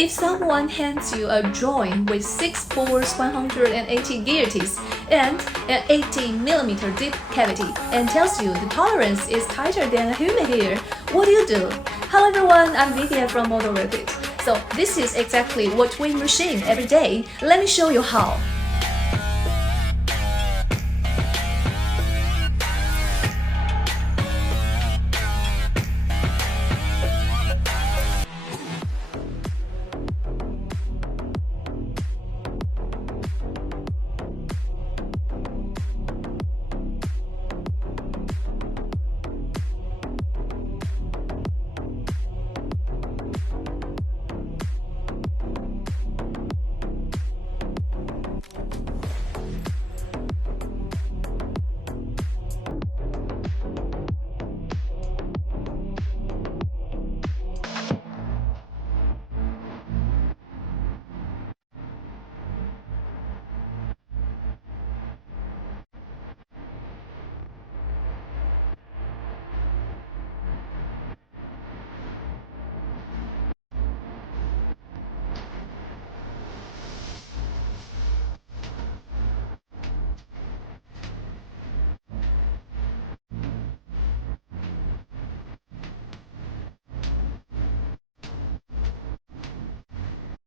If someone hands you a drawing with 6 pores, 180 gear teeth, and an 80mm deep cavity and tells you the tolerance is tighter than a human hair, what do? Hello everyone, I'm Vivian from Automotive. So this is exactly what we machine every day. Let me show you how.